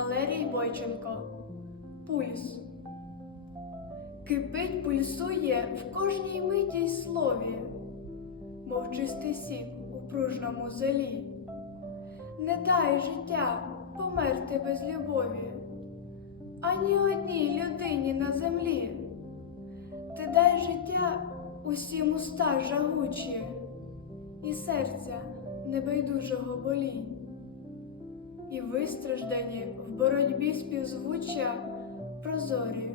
Валерій Бойченко. Пульс. Кипить, пульсує в кожній миті й слові, мов чистий сік у пружному зелі. Не дай життя померти без любові, ані одній людині на землі. Ти дай життя усім уста жагучі, і серця небайдужого болі, і вистраждані в боротьбі співзвуччя прозорі,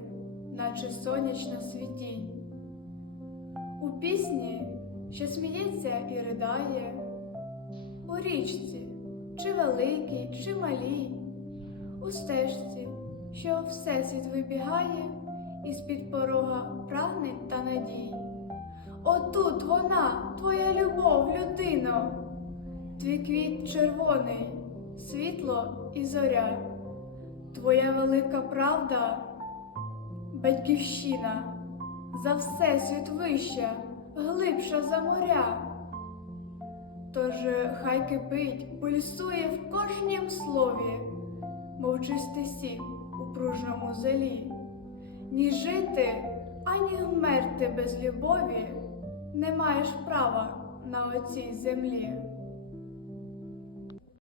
наче сонячна світінь. У пісні, що сміється і ридає, у річці, чи великій, чи малій, у стежці, що всесвіт вибігає, із під порога прагнень та надій. Отут вона, твоя любов, людино, твій квіт червоний, світло і зоря, твоя велика правда, батьківщина, за всесвіт вища, глибша за моря. Тож хай кипить, пульсує в кожнім слові, мов сік у пружному зелі. Ні жити, ані вмерти без любові не маєш права на оцій землі.